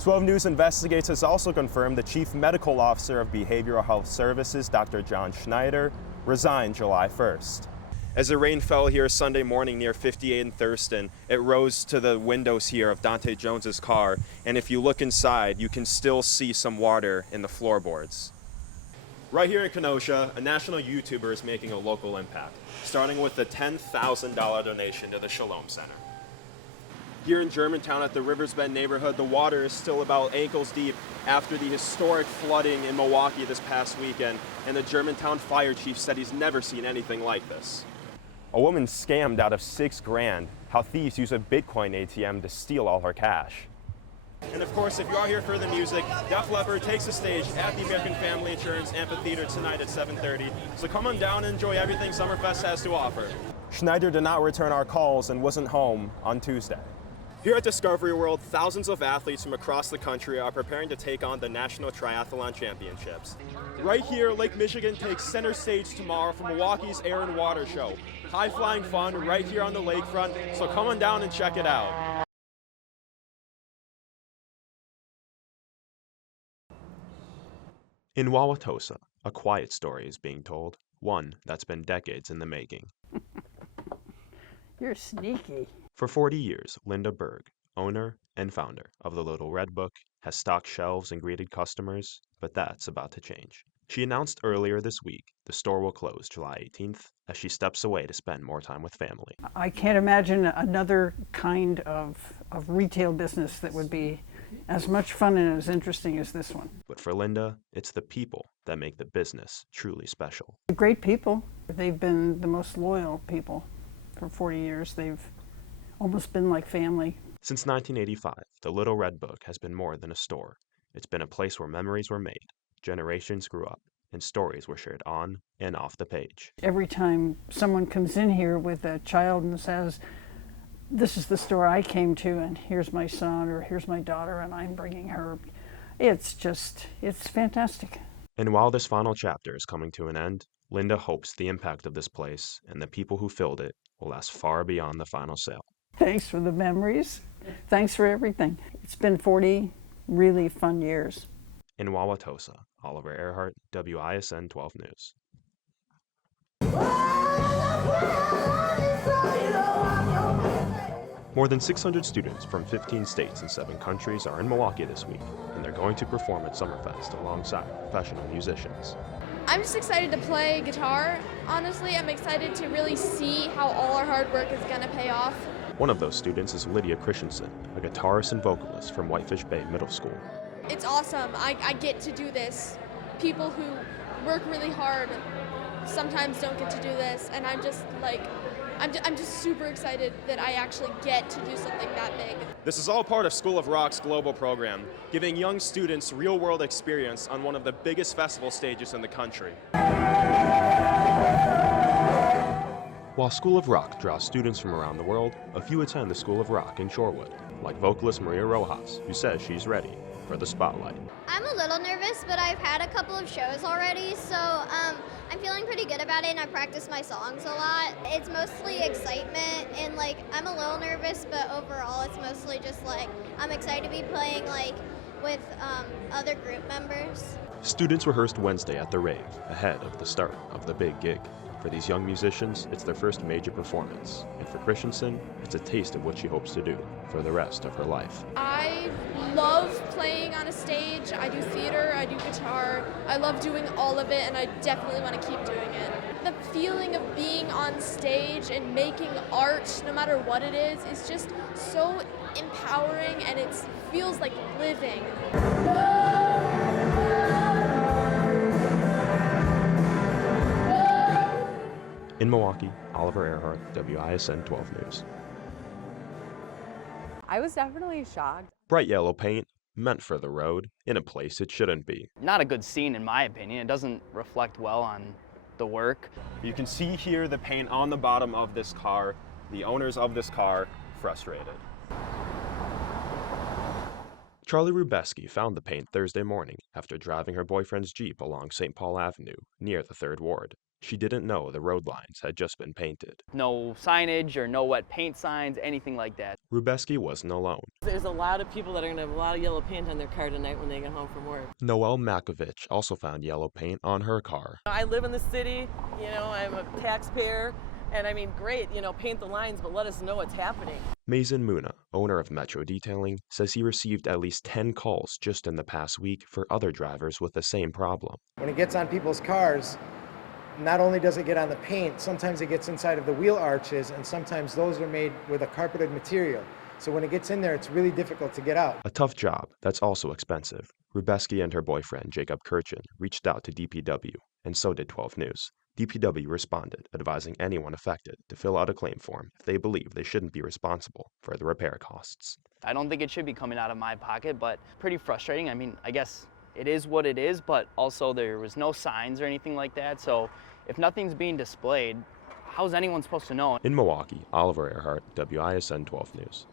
12 News Investigates has also confirmed the Chief Medical Officer of Behavioral Health Services, Dr. John Schneider, resigned July 1st. As the rain fell here Sunday morning near 58 and Thurston, it rose to the windows here of Dante Jones's car, and if you look inside, you can still see some water in the floorboards. Right here in Kenosha, a national YouTuber is making a local impact, starting with a $10,000 donation to the Shalom Center. Here in Germantown at the Rivers Bend neighborhood, the water is still about ankles deep after the historic flooding in Milwaukee this past weekend, and the Germantown fire chief said he's never seen anything like this. A woman scammed out of $6,000, how thieves use a Bitcoin ATM to steal all her cash. And of course, if you are here for the music, Def Leppard takes the stage at the American Family Insurance Amphitheater tonight at 7:30. So come on down and enjoy everything Summerfest has to offer. Schneider did not return our calls and wasn't home on Tuesday. Here at Discovery World, thousands of athletes from across the country are preparing to take on the National Triathlon Championships. Right here, Lake Michigan takes center stage tomorrow for Milwaukee's Air and Water Show. High-flying fun right here on the lakefront, so come on down and check it out. In Wauwatosa, a quiet story is being told, one that's been decades in the making. You're sneaky. For 40 years, Linda Berg, owner and founder of the Little Red Book, has stocked shelves and greeted customers, but that's about to change. She announced earlier this week the store will close July 18th as she steps away to spend more time with family. I can't imagine another kind of retail business that would be as much fun and as interesting as this one. But for Linda, it's the people that make the business truly special. Great people. They've been the most loyal people for 40 years. They've almost been like family. Since 1985, the Little Red Book has been more than a store. It's been a place where memories were made, generations grew up, and stories were shared on and off the page. Every time someone comes in here with a child and says, "This is the store I came to, and here's my son, or here's my daughter, and I'm bringing her," it's fantastic. And while this final chapter is coming to an end, Linda hopes the impact of this place and the people who filled it will last far beyond the final sale. Thanks for the memories. Thanks for everything. It's been 40 really fun years. In Wauwatosa, Oliver Ehrhardt, WISN 12 News. More than 600 students from 15 states and 7 countries are in Milwaukee this week, and they're going to perform at Summerfest alongside professional musicians. I'm just excited to play guitar. Honestly, I'm excited to really see how all our hard work is going to pay off. One of those students is Lydia Christensen, a guitarist and vocalist from Whitefish Bay Middle School. It's awesome. I get to do this. People who work really hard sometimes don't get to do this, and I'm just super excited that I actually get to do something that big. This is all part of School of Rock's global program, giving young students real-world experience on one of the biggest festival stages in the country. While School of Rock draws students from around the world, a few attend the School of Rock in Shorewood, like vocalist Maria Rojas, who says she's ready for the spotlight. I'm a little nervous, but I've had a couple of shows already, so I'm feeling pretty good about it, and I practice my songs a lot. It's mostly excitement, and I'm a little nervous, but overall it's mostly just I'm excited to be playing with other group members. Students rehearsed Wednesday at the rave, ahead of the start of the big gig. For these young musicians, it's their first major performance, and for Christensen, it's a taste of what she hopes to do for the rest of her life. I love playing on a stage. I do theater, I do guitar. I love doing all of it, and I definitely want to keep doing it. The feeling of being on stage and making art, no matter what it is just so empowering, and it feels like living. In Milwaukee, Oliver Ehrhardt, WISN 12 News. I was definitely shocked. Bright yellow paint, meant for the road, in a place it shouldn't be. Not a good scene in my opinion. It doesn't reflect well on the work. You can see here the paint on the bottom of this car. The owners of this car frustrated. Charlie Rubeski found the paint Thursday morning after driving her boyfriend's Jeep along St. Paul Avenue near the 3rd Ward. She didn't know the road lines had just been painted. No signage or no wet paint signs, anything like that. Rubeski wasn't alone. There's a lot of people that are going to have a lot of yellow paint on their car tonight when they get home from work. Noelle Makovich also found yellow paint on her car. I live in the city, I'm a taxpayer, and I mean, great, paint the lines, but let us know what's happening. Mazen Muna, owner of Metro Detailing, says he received at least 10 calls just in the past week for other drivers with the same problem. When it gets on people's cars, not only does it get on the paint, sometimes it gets inside of the wheel arches, and sometimes those are made with a carpeted material. So when it gets in there, it's really difficult to get out. A tough job that's also expensive. Rubeski and her boyfriend, Jacob Kirchen, reached out to DPW, and so did 12 News. DPW responded, advising anyone affected to fill out a claim form if they believe they shouldn't be responsible for the repair costs. I don't think it should be coming out of my pocket, but pretty frustrating. I mean, I guess it is what it is, but also there was no signs or anything like that, so if nothing's being displayed, how's anyone supposed to know? In Milwaukee, Oliver Ehrhardt, WISN 12 News.